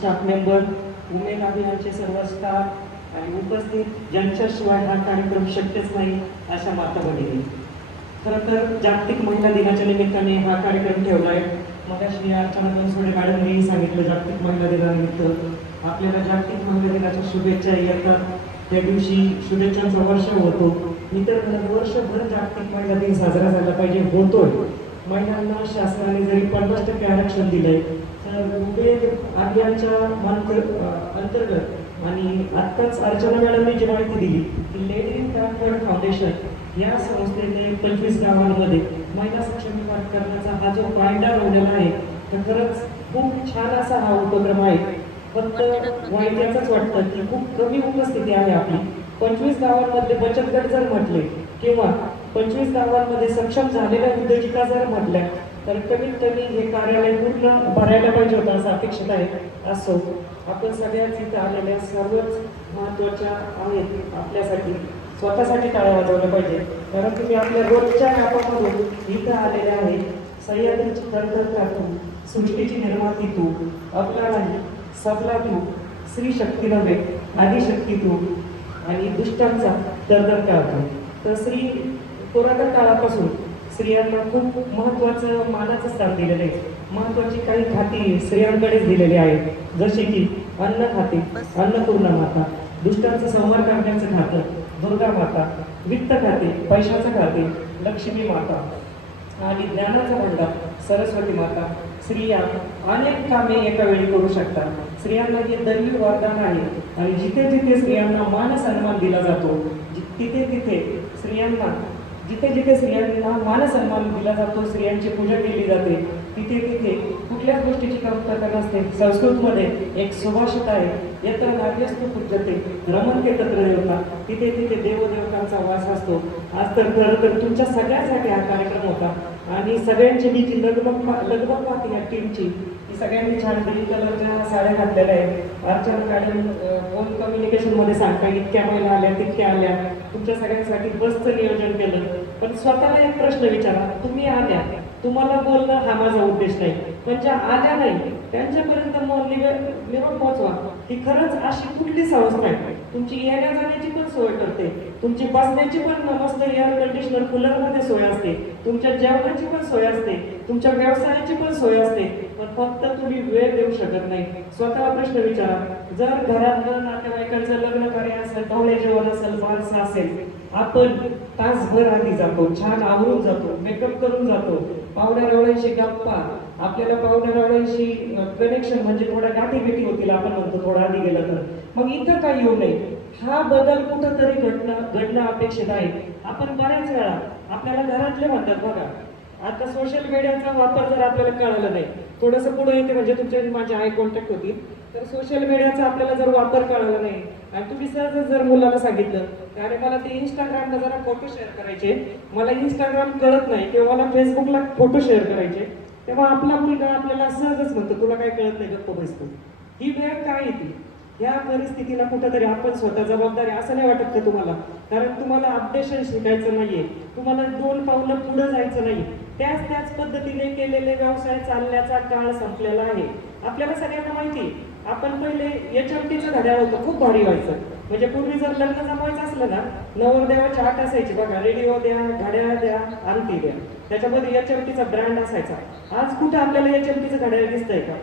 Staff member, उमेद अभियानचे सर्व staff आणि उपस्थित ज्यांच्याशिवाय हा कार्यक्रम शक्यच नाही अशा माता भगिनी. खरं तर जागतिक महिला दिनाच्या निमित्ताने हा कार्यक्रम ठेवला आहे. मगाशी अर्चना बनसोडे मॅडमनेही सांगितलं जागतिक महिला दिनानिमित्त आपल्याला जागतिक महिला दिनाच्या शुभेच्छा येतात. त्या दिवशी शुभेच्छांचा वर्षाव होतो. मी तर वर्षभर जागतिक महिला दिन साजरा झाला पाहिजे, होतोय. महिलांना शासनाने जरी 50% आरक्षण दिलंय तर उमेद अभियानच्या अंतर्गत आणि आत्ताच अर्चना मॅडमने जी माहिती दिली की लेडी इन बॅकवर्ड फाउंडेशन या संस्थेने 25 गावांमध्ये महिला सक्षमीकरण करण्याचा हा जो पायंडा रोवलेला आहे तर खरंच खूप छान असा हा उपक्रम आहे. फक्त वाईट याचंच वाटतं की खूप कमी उपस्थिती आहे आपली. 25 गावांमध्ये बचत गट जर म्हटले किंवा 25 गावांमध्ये सक्षम झालेल्या उद्योजिका जर म्हटल्या तर कमीत कमी हे कार्यालय पूर्ण भरायला पाहिजे होतं असं अपेक्षित आहे. असो, आपण सगळ्याच इथं आलेल्या सर्वच महत्त्वाच्या आहेत आपल्यासाठी. स्वतःसाठी टाळ्या वाजवल्या पाहिजे कारण तुम्ही आपल्या रोजच्या कामामधून इथं आलेल्या आहेत. सह्याद्रीची तरतर तू, सृष्टीची निर्माती तू, आपला नाही सबला तू, स्त्री शक्ती नव्हे आदिशक्ती तू आणि दुष्टांचा तरतर काढतो. तर स्त्री पुरातन काळापासून स्त्रियांना खूप महत्त्वाचं मानाचं स्थान दिलेलं आहे. महत्त्वाची काही खाती स्त्रियांकडेच दिलेली आहेत, जसे की अन्न खाते अन्नपूर्णा माता, दुष्टांचं संहार करण्याचं खातं दुर्गा माता, वित्त खाते पैशाचं खाते लक्ष्मी माता आणि ज्ञानाचा भंडार सरस्वती माता. स्त्रिया अनेक कामे एका वेळी करू शकतात. स्त्रियांना हे दैवी वरदान आहे आणि जिथे जिथे स्त्रियांना मान सन्मान दिला जातो तिथे तिथे स्त्रियांना मान सन्मान दिला जातो, स्त्रियांची पूजा केली जाते, तिथे तिथे कुठल्याच गोष्टीची कमतरता नसते. संस्कृतमध्ये एक सुभाषित आहे, यत्र नार्यस्तु पूज्यते रमन्ते तत्र देवता, तिथे तिथे देवदेवतांचा वास असतो. आज तर खरं तर तुमच्या सगळ्यांसाठी हा कार्यक्रम होता आणि सगळ्यांची मी जी लगबग पाहते या टीमची की सगळ्यांनी छान ग्रीन कलरच्या साड्या घातलेल्या आहेत. अर्चना मॅडम फोन कम्युनिकेशनमध्ये सांगता इतक्या महिला आल्या तितक्या आल्या, तुमच्या सगळ्यांसाठी बसचं नियोजन केलं. पण स्वतःला एक प्रश्न विचारा, तुम्ही आल्या, तुम्हाला बोलणं हा माझा उद्देश नाही, पण ज्या आल्या नाही त्यांच्यापर्यंत निरोप पोहोचवा की खरंच अशी कुठली संस्था आहे तुमची येण्या जाण्याची पण सोय करते, तुमची बसण्याची पण मस्त एअर कंडिशनर कूलरमध्ये सोय असते, तुमच्या जेवणाची पण सोय असते, तुमच्या व्यवसायाची पण सोय असते, पण फक्त तुम्ही वेळ देऊ शकत नाही. स्वतःला प्रश्न विचारा, जर घरातलं नातेवाईकांचं लग्न कार्य असेल, ढवळे जेवण असेल, माणसं असेल, आपण तासभर आधी जातो, छान आवरून जातो, मेकअप करून जातो, पाहुण्या रावळ्यांशी गप्पा, आपल्याला पाहुण्या रावळ्यांशी कनेक्शन म्हणजे थोड्या गाठी भेटी होतील आपण म्हणतो थोडा आधी गेलं तर. मग इथं काही येऊ नये, हा बदल कुठंतरी घडणं अपेक्षित आहे. आपण बऱ्याच वेळा आपल्याला घरातले म्हणतात बघा, आता सोशल मीडियाचा वापर जर आपल्याला कळाला नाही, थोडंसं पुढे येते म्हणजे तुमच्या माझी आय कॉन्टॅक्ट होती, तर सोशल मीडियाचा आपल्याला जर वापर कळाला नाही आणि तुम्ही सहज जर मुलाला सांगितलं अरे मला ते इंस्टाग्रामला जरा फोटो शेअर करायचे, मला इंस्टाग्राम कळत नाही किंवा मला फेसबुकला फोटो शेअर करायचे, तेव्हा आपला मुलगा आपल्याला सहजच म्हणतो तुला काय कळत नाही गप्प बसतो. ही वेळ काय येते, या परिस्थितीला कुठंतरी आपण स्वतः जबाबदारी असं नाही वाटत का तुम्हाला? कारण तुम्हाला अपडेशन शिकायचं नाहीये, तुम्हाला 2 पावलं पुढे जायचं नाही. त्याच पद्धतीने केलेले व्यवसाय चालण्याचा काळ संपलेला आहे. आपल्याला सगळ्यांना माहिती, आपण पहिले HMTचं घड्याळ होतं, खूप भारी व्हायचं. म्हणजे पूर्वी जर लग्न जमवायचं असलं ना, नवरदेवाची आठ असायची बघा, रेडिओ द्या, घड्याळ द्या, आरती द्या, त्याच्यामध्ये HMTचा ब्रँड असायचा. आज कुठे आपल्याला HMTचं घड्याळ दिसतंय का?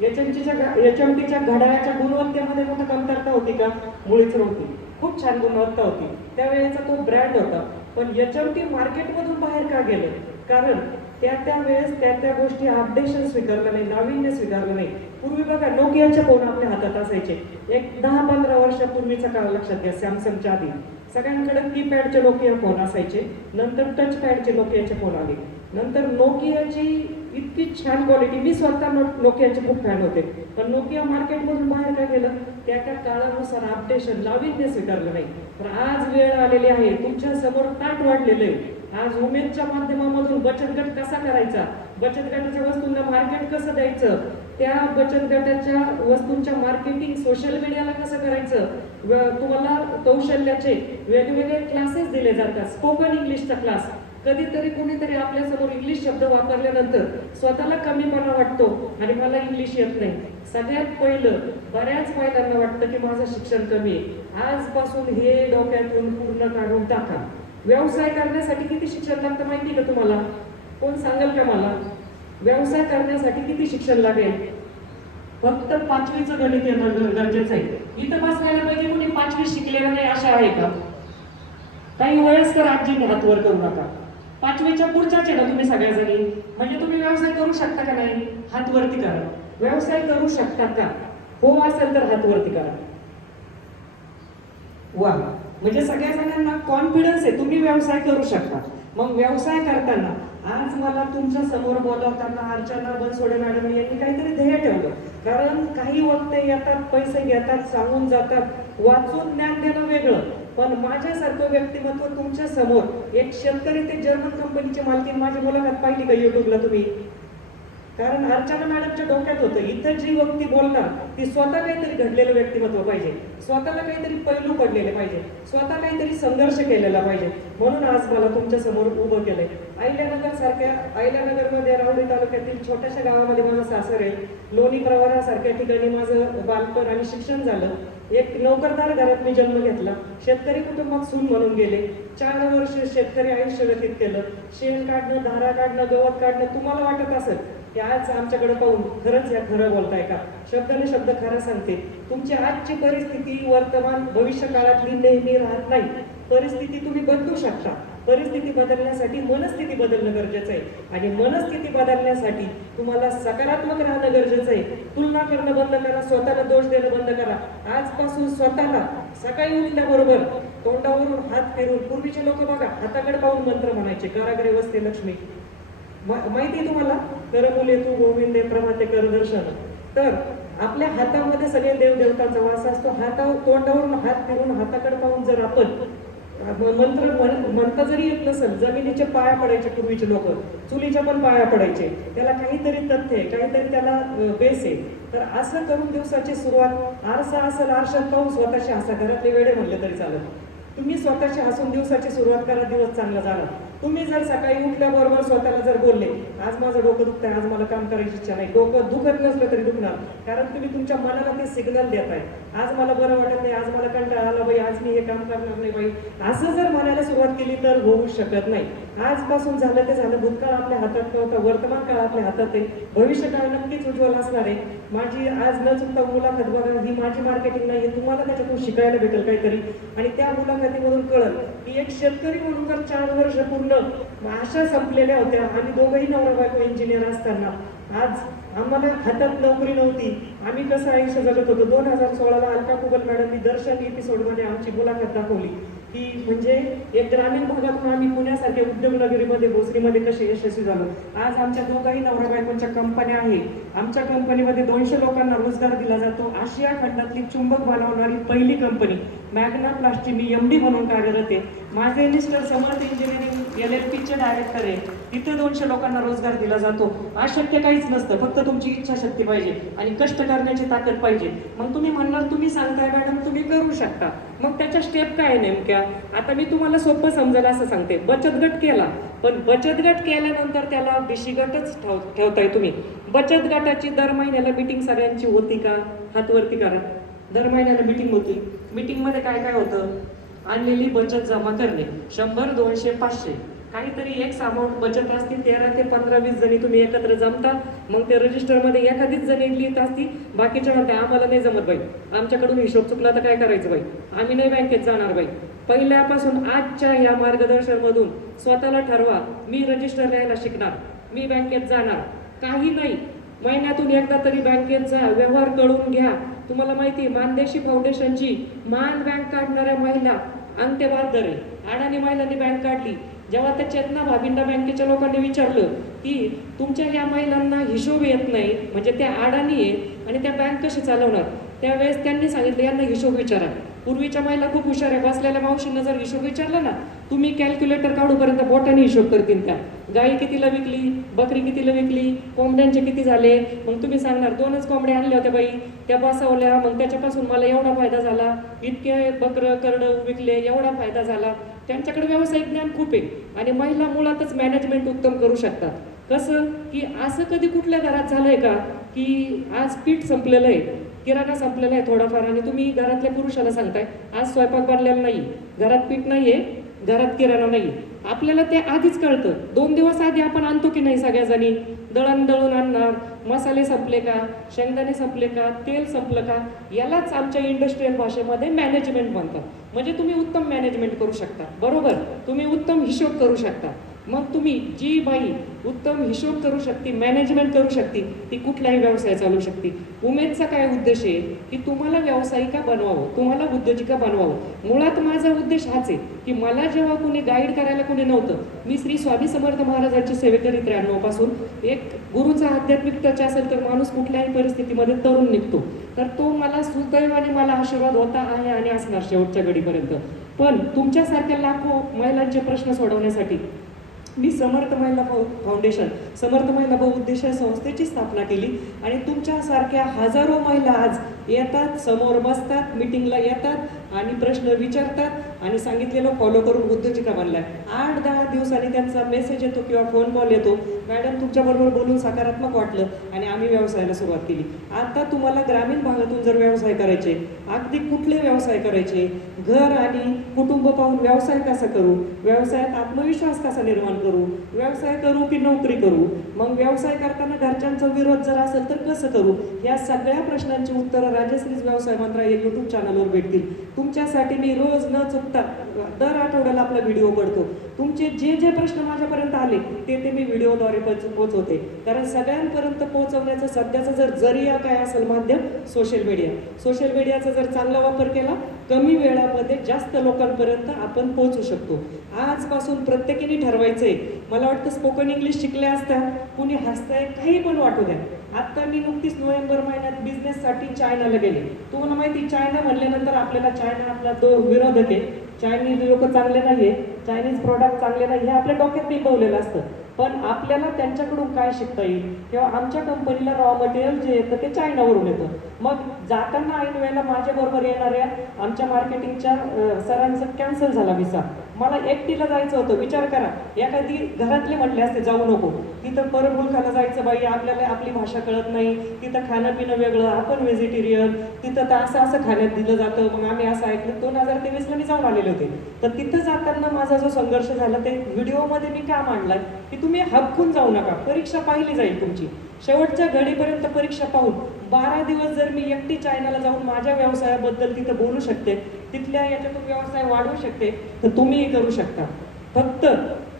HMTच्या घड्याळाच्या गुणवत्तेमध्ये कुठं कमतरता होती का? मुळीच नव्हती. खूप छान गुणवत्ता होती, त्यावेळेचा तो ब्रँड होता. पण HMT मार्केटमधून बाहेर का गेलं? कारण त्या वेळेस त्या गोष्टी अपडेशन स्वीकारलं नाही, नाविन्य स्वीकारलं नाही. पूर्वी बघा नोकियाचे फोन आपल्या हातात असायचे. एक 10-15 वर्षापूर्वीचा काळ लक्षात घ्या, सॅमसंगच्या आधी सगळ्यांकडे कीपॅडचे नोकिया फोन असायचे, नंतर टच पॅडचे नोकियाचे फोन आले, नंतर नोकियाची इतकी छान क्वालिटी, मी स्वतः नोकियाचे खूप फॅन होते, पण नोकिया मार्केटमधून बाहेर काय गेलं? त्या काळानुसार अपडेशन नाविन्य स्वीकारलं नाही. तर आज वेळ आलेली आहे, तुमच्या समोर ताट वाढलेलं आहे. आज उमेदच्या माध्यमामधून बचत गट कसा करायचा, बचत गटाच्या वस्तूंना मार्केट कसं द्यायचं, त्या बचत गटाच्या वस्तूंच्या मार्केटिंग सोशल मीडियाला कसं करायचं, तुम्हाला कौशल्याचे वेगवेगळे क्लासेस दिले जातात. स्पोकन इंग्लिशचा क्लास कधीतरी कोणीतरी आपल्यासमोर इंग्लिश शब्द वापरल्यानंतर स्वतःला कमीपणा वाटतो आणि मला इंग्लिश येत नाही. सगळ्यात पहिलं बऱ्याच महिलांना वाटतं की माझं शिक्षण कमी आहे. आजपासून हे डोक्यातून पूर्ण काढून टाका. व्यवसाय करण्यासाठी किती शिक्षण लागतं माहिती का तुम्हाला? कोण सांगेल का मला? व्यवसाय करण्यासाठी किती शिक्षण लागेल? फक्त 5वीचं गणित येणं गरजेचं आहे. इथं बसवायला पाहिजे कोणी 5वी शिकलेलं नाही अशा आहे का? काही वयस्कर आजीने हात वर करू नका. 5वीच्या पुढच्याच आहे ना तुम्ही सगळ्याजणी? म्हणजे तुम्ही व्यवसाय करू शकता का नाही? हात वरती करा. व्यवसाय करू शकता का? हो असेल तर हात वरती करा. वा, म्हणजे सगळ्या जणांना कॉन्फिडन्स आहे तुम्ही व्यवसाय करू शकता. मग व्यवसाय करताना आज मला तुमच्या समोर बोलवताना अर्चना बनसोडे मॅडम यांनी काहीतरी ध्येय ठेवलं. कारण काही वक्ते येतात, पैसे घेतात, सांगून जातात, वाचून ज्ञान देणं वेगळं. पण माझ्यासारखं व्यक्तिमत्व तुमच्या समोर एक शेतकरी ते जर्मन कंपनीची मालकीन माझी मुलाखत पाहिली का युट्यूबला तुम्ही? कारण अर्चना मॅडमच्या डोक्यात होतं इथं जी व्यक्ती बोलणार ती स्वतः काहीतरी घडलेलं व्यक्तिमत्व पाहिजे, स्वतःला काहीतरी पैलू पडलेले पाहिजे, स्वतः काहीतरी संघर्ष केलेला पाहिजे. म्हणून आज मला तुमच्या समोर उभं केलंय. अहिल्यानगरमध्ये राहुरी तालुक्यातील छोट्याशा गावामध्ये माझं सासर आहे. लोणी प्रवरासारख्या ठिकाणी माझं बालपण आणि शिक्षण झालं. एक नोकरदार घरात मी जन्म घेतला. शेतकरी कुटुंबात सून म्हणून गेले. 4 वर्ष शेतकरी आयुष्य व्यतीत केलं. शेण काढणं, धारा काढणं, गवत काढणं. तुम्हाला वाटत असेल की आज आमच्याकडे पाहून खरंच या खरं बोलताय का? शब्दाने शब्द खरा सांगते. तुमची आजची परिस्थिती वर्तमान भविष्य काळातली नेहमी राहत नाही. परिस्थिती तुम्ही बदलू शकता. परिस्थिती बदलण्यासाठी मनस्थिती बदलणं गरजेचं आहे. आणि मनस्थिती बदलण्यासाठी तुम्हाला सकारात्मक राहणं गरजेचं आहे. तुलना करणं बंद करा, स्वतःला दोष देणं बंद करा. आजपासून स्वतःला सकाळी उठल्याबरोबर तोंडावरून हात फिरून, पूर्वीचे लोक बघा हाताकडे पाहून मंत्र म्हणायचे, कराग्रे वसते लक्ष्मी. माहिती तुम्हाला? कर मुले तू गोविंदे प्रभाते कर दर्शन. तर आपल्या हातामध्ये सगळे देवदेवतांचा वास असतो. तोंडावरून हात फिरून हाताकडे पाहून जर आपण मंत्र म्हणता जरी येत नसेल, जमिनीच्या पाया पडायचे पूर्वीचे लोक, चुलीच्या पण पाया पडायचे. त्याला काहीतरी तथ्य आहे, काहीतरी त्याला बेस आहे. तर असं करून दिवसाची सुरुवात, आरसा असेल आरशात पाहून स्वतःशी हसा. घरातले वेडे म्हणले तरी चालत. तुम्ही स्वतःशी हसून दिवसाची सुरुवात करा, दिवस चांगला झाला. तुम्ही जर सकाळी उठल्याबरोबर स्वतःला जर बोलले आज माझं डोकं दुखतंय, आज मला काम करायची इच्छा नाही, डोकं दुखत नसलं तरी दुखणार. कारण तुम्ही तुमच्या मनाला ते सिग्नल देताय. आज मला बरं वाटत नाही, आज मला कंटाळा आला बाई, आज मी हे काम करणार नाही बाई. असं जर म्हणायला सुरुवात केली तर होऊ शकत नाही. आजपासून झालं ते झालं. भूतकाळ आपल्या हातात नव्हता, वर्तमान काळ आपल्या हातात आहे. भविष्य काळ नक्कीच उज्ज्वल असणार आहे. माझी आज न चुकता मुलाखत बघा, ही माझी मार्केटिंग नाही, तुम्हाला त्याच्यातून शिकायला भेटेल काहीतरी. आणि त्या मुलाखतीमधून कळलं की एक शेतकरी म्हणून तर 4 वर्ष पूर्ण आशा संपलेल्या होत्या. आणि दोघंही नवरा बायको इंजिनियर असताना आज आम्हाला हातात नोकरी नव्हती. आम्ही कसं आयुष्य जगत होतो. 2016ला अलका कुबल मॅडमनी दर्शन एपिसोडमध्ये आमची मुलाखत दाखवली की म्हणजे एक ग्रामीण भागातून आम्ही पुण्यासारख्या उद्योगनगरीमध्ये भोसरीमध्ये कसे यशस्वी झालो. आज आमच्या दोघंही नवरा बायकोंच्या कंपन्या आहे. आमच्या कंपनीमध्ये 200 लोकांना रोजगार दिला जातो. आशिया खंडातली चुंबक बनवणारी पहिली कंपनी मॅग्ना प्लास्टची मी MD म्हणून कार्यरत आहे. माझे मिस्टर समर्थ इंजिनिअरिंग LLPचे डायरेक्टर आहे. तिथे 200 लोकांना रोजगार दिला जातो. अशक्य काहीच नसतं, फक्त तुमची इच्छाशक्ती पाहिजे आणि कष्ट करण्याची ताकद पाहिजे. मग तुम्ही म्हणणार तुम्ही सांगताय मॅडम तुम्ही करू शकता, मग त्याच्या स्टेप काय नेमक्या? आता मी तुम्हाला सोपं समजायला असं सांगते. बचत गट केला, पण बचत गट केल्यानंतर त्याला BC गटच ठेवताय तुम्ही. बचत गटाची दर महिन्याला मीटिंग सगळ्यांची होती का? हात वरती करा. दर महिन्याला मीटिंग होती. मीटिंगमध्ये काय काय होतं? आणलेली बचत जमा करणे, 100, 200, 500 काहीतरी एक अमाऊंट बचत असते. 13 ते 15, 20 जणी तुम्ही एकत्र जमता. मग ते रजिस्टरमध्ये एखादीच जणी लिहित असती, बाकीच्या म्हणते आम्हाला नाही जमत बाई, आमच्याकडून हिशोब चुकला तर काय करायचं बाई, आम्ही नाही बँकेत जाणार बाई. पहिल्यापासून आजच्या या मार्गदर्शनमधून स्वतःला ठरवा, मी रजिस्टर द्यायला शिकणार, मी बँकेत जाणार. काही नाही, महिन्यातून एकदा तरी बँकेत जा, व्यवहार कळून घ्या. तुम्हाला माहिती मानदेशी फाउंडेशनची मान बँक काढणाऱ्या महिला अंत्यबहादर आहे. अडाणी महिलांनी बँक काढली. जेव्हा त्या चेतना भाभींना बँकेच्या लोकांनी विचारलं की तुमच्या या महिलांना हिशोब येत नाही, म्हणजे त्या अडाणी आहे आणि त्या बँक कशी चालवणार, त्यावेळेस त्यांनी सांगितलं यांना हिशोब विचारा. पूर्वीच्या महिला खूप हुशार आहे. बसलेल्या मावशींना जर हिशोब विचारला ना, तुम्ही कॅल्क्युलेटर काढूपर्यंत बोटाने हिशोब करतील. त्या गाई कितीला विकली, बकरी कितीला विकली, कोंबड्यांचे किती झाले, मग तुम्ही सांगणार 2च कोंबड्या आणल्या होत्या बाई, त्या बसवल्या, मग त्याच्यापासून मला एवढा फायदा झाला, इतके बकरं करडं विकले, एवढा फायदा झाला. त्यांच्याकडे व्यावसायिक ज्ञान खूप आहे आणि महिला मुळातच मॅनेजमेंट उत्तम करू शकतात. कसं की असं कधी कुठल्या घरात झालंय का की आज पीठ संपलेलं आहे, किराणा संपलेला आहे थोडाफार आणि तुम्ही घरातल्या पुरुषाला सांगताय आज स्वयंपाक बनलेला नाही, घरात पीठ नाहीये, घरात किराणा नाही. आपल्याला ते आधीच कळतं, 2 दिवस आधी आपण आणतो की नाही सगळ्या जणी, दळून आणणार, मसाले संपले का, शेंगदाणे संपले का, तेल संपलं का, यालाच आमच्या इंडस्ट्रियल भाषेमध्ये मॅनेजमेंट म्हणतात. म्हणजे तुम्ही उत्तम मॅनेजमेंट करू शकता, बरोबर, तुम्ही उत्तम हिशोब करू शकता. मग तुम्ही जी बाई उत्तम हिशोब करू शकते, मॅनेजमेंट करू शकते, ती कुठलाही व्यवसाय चालू शकते. उमेदचा काय उद्देश आहे की तुम्हाला व्यावसायिका बनवावं, तुम्हाला उद्योजिका बनवावं. मुळात माझा उद्देश हाच आहे की मला जेव्हा कुणी गाईड करायला कुणी नव्हतं, मी श्री स्वामी समर्थ महाराजांची सेवेकरी 93 पासून. एक गुरुचा आध्यात्मिक टच असेल तर माणूस कुठल्याही परिस्थितीमध्ये तरुण निघतो. तर तो मला सुदैवाने मला आशीर्वाद होता आहे आणि असणार शेवटच्या घडीपर्यंत. पण तुमच्यासारख्या लाखो महिलांचे प्रश्न सोडवण्यासाठी मी समर्थ महिला फाउंडेशन, समर्थ महिला बहुउद्देशीय संस्थेची स्थापना केली आणि तुमच्यासारख्या हजारो महिला आज येतात, समोर बसतात, मीटिंगला येतात आणि प्रश्न विचारतात आणि सांगितलेलं फॉलो करून उद्योजिका बनलाय. 8-10 दिवसांनी त्यांचा मेसेज येतो किंवा फोन कॉल येतो, मॅडम तुमच्याबरोबर बोलून सकारात्मक वाटलं आणि आम्ही व्यवसायाला सुरुवात केली. आता तुम्हाला ग्रामीण भागातून जर व्यवसाय करायचे, अगदी कुठले व्यवसाय करायचे, घर आणि कुटुंब पाहून व्यवसाय कसा करू, व्यवसायात आत्मविश्वास कसा निर्माण करू, व्यवसाय करू की नोकरी करू, मग व्यवसाय करताना घरच्यांचा विरोध जर असेल तर कसं करू, या सगळ्या प्रश्नांची उत्तरं राजश्रीज व्यवसाय मंत्रालय यूट्यूब चॅनलवर भेटतील. तुमच्यासाठी मी रोज न चुकता दर आठवड्याला आपला व्हिडिओ पडतो. तुमचे जे जे प्रश्न माझ्यापर्यंत आले ते मी व्हिडिओद्वारे पोहोचवते. कारण सगळ्यांपर्यंत पोहोचवण्याचं सध्याचं जर जरिया काय असेल माध्यम, सोशल मीडिया. सोशल मीडियाचा जर चांगला वापर केला, कमी वेळामध्ये जास्त लोकांपर्यंत आपण पोहोचू शकतो. आजपासून प्रत्येकाने ठरवायचंय. मला वाटतं स्पोकन इंग्लिश शिकल्या असता कुणी हसतंय काही पण वाटू द्या. आता मी नुकतीच नोव्हेंबर महिन्यात बिझनेससाठी चायनाला गेले. तुम्हाला माहिती, चायना म्हणल्यानंतर आपल्याला चायना आपला तो विरोधक आहे, चायनीज लोक चांगले नाहीये, चायनीज प्रोडक्ट चांगले नाही, हे आपल्या डोक्यात बिंबवलेलं असतं. पण आपल्याला त्यांच्याकडून काय शिकता येईल, किंवा आमच्या कंपनीला रॉ मटेरियल जे येतं ते चायनावरून येतं. मग जाताना ऐन वेळेला माझ्याबरोबर येणाऱ्या आमच्या मार्केटिंगच्या सरांचा कॅन्सल झाला व्हिसा. मला एकटीला जायचं होतं. विचार करा, एखादी घरातले म्हटले असते जाऊ नको, तिथं परमुलखाला जायचं, बाई आपल्याला आपली भाषा कळत नाही, तिथं खाणं पिणं वेगळं, आपण व्हेजिटेरियन, तिथं तर असं खाण्यात दिलं जातं, मग आम्ही असं ऐकलं. 2023ला मी जाऊन आलेले होते. तर तिथं जाताना माझा जो संघर्ष झाला ते व्हिडिओमध्ये मी का मांडलाय की तुम्ही हबकून जाऊ नका, परीक्षा पाहिली जाईल तुमची. शेवटच्या घडीपर्यंत परीक्षा पाहून 12 दिवस जर मी एकटी चायनाला जाऊन माझ्या व्यवसायाबद्दल तिथं बोलू शकते, तिथल्या याच्यातून व्यवसाय वाढवू शकते, तर तुम्हीही करू शकता. फक्त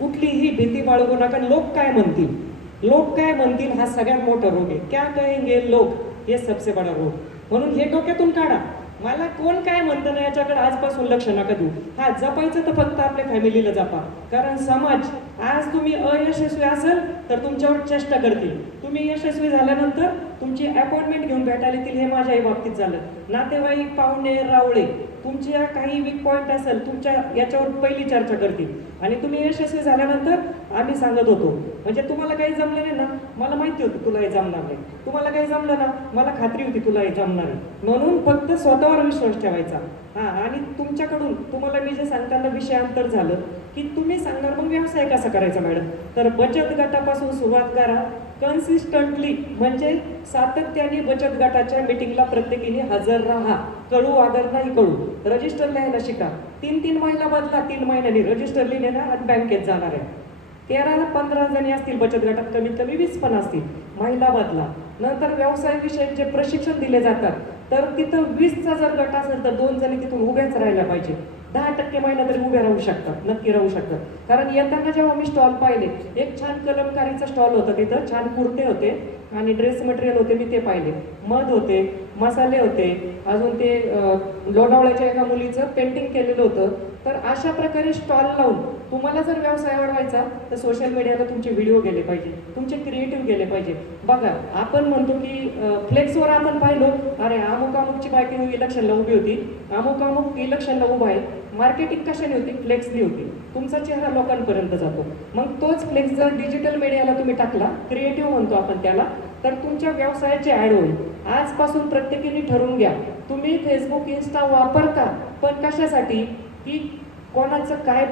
कुठलीही भीती बाळगू नका. लोक काय म्हणतील, लोक काय म्हणतील हा सगळ्यात मोठा रोग आहे. क्या कहेंगे लोक, हे सबसे बडा रोग. म्हणून हे डोक्यातून काढा, मला कोण काय म्हणतं ना याच्याकडे आजपासून लक्ष नका देऊ. हा जपायचं तर फक्त आपल्या फॅमिलीला जपा. कारण समाज आज तुम्ही अयशस्वी असेल तर तुमच्यावर चेष्टा करतील, तुम्ही यशस्वी झाल्यानंतर तुमची अपॉइंटमेंट घेऊन भेटायला येतील. हे माझ्याही बाबतीत झालं. नातेवाईक, पाहुणे, रावळे तुमच्या काही वीक पॉईंट असेल तुमच्या याच्यावर पहिली चर्चा करतील आणि तुम्ही यशस्वी झाल्यानंतर आम्ही सांगत होतो, म्हणजे तुम्हाला काही जमलं नाही ना, मला माहिती होतं तुला हे जमणार नाही, तुम्हाला काही जमलं ना, मला खात्री होती तुला हे जमणार नाही. म्हणून फक्त स्वतःवर विश्वास ठेवायचा. आणि तुमच्याकडून तुम्हाला मी जे सांगताना विषयांतर झालं की तुम्ही सांगणार मग व्यवसाय कसा करायचा मॅडम, तर बचत गटापासून सुरुवात करा. कन्सिस्टंटली म्हणजे सातत्याने बचत गटाच्या मीटिंगला प्रत्येकीने हजर राहा. कळू अगर नाही कळू, रजिस्टर लिहायला शिका. 3 महिना बदला, 3 महिन्यांनी रजिस्टर लिहिणार आणि बँकेत जाणार आहे. 13-15 जणी असतील बचत गटात, कमीत कमी 20 पण असतील, महिला बदला. नंतर व्यवसाय विषयक जे प्रशिक्षण दिले जातात, तर तिथं 20चा जर गट असेल तर 2 जणी तिथून उभ्याच राहायला पाहिजे. 10% महिला तरी उभ्या राहू शकतात, नक्की राहू शकतात. कारण येताना जेव्हा मी स्टॉल पाहिले, एक छान कलमकारीचा स्टॉल होता, तिथं छान कुर्ते होते आणि ड्रेस मटेरियल होते, मी ते पाहिले. मध होते, मसाले होते, अजून ते लोणावळ्याच्या एका मुलीचं पेंटिंग केलेलं होतं. तर अशा प्रकारे स्टॉल लावून तुम्हाला जर व्यवसाय वाढवायचा तर सोशल मीडियाला तुमचे व्हिडिओ गेले पाहिजे, तुमचे क्रिएटिव्ह गेले पाहिजे. बघा, आपण म्हणतो की फ्लेक्सवर आपण पाहिलो, अरे अमुक अमुकची बायको इलेक्शनला उभी होती, अमुक अमुक इलेक्शनला उभा आहे. मार्केटिंग कशाने होती, फ्लेक्सनी होती. तुमचा चेहरा लोकांपर्यंत जातो. मग तोच फ्लेक्स जर डिजिटल मीडियाला तुम्ही टाकला, क्रिएटिव्ह म्हणतो आपण त्याला, तर तुमच्या व्यवसायाची ॲड होईल. आजपासून प्रत्येकाने ठरवून घ्या, तुम्ही फेसबुक, इन्स्टा वापरता पण कशासाठी, की कोणाचं काय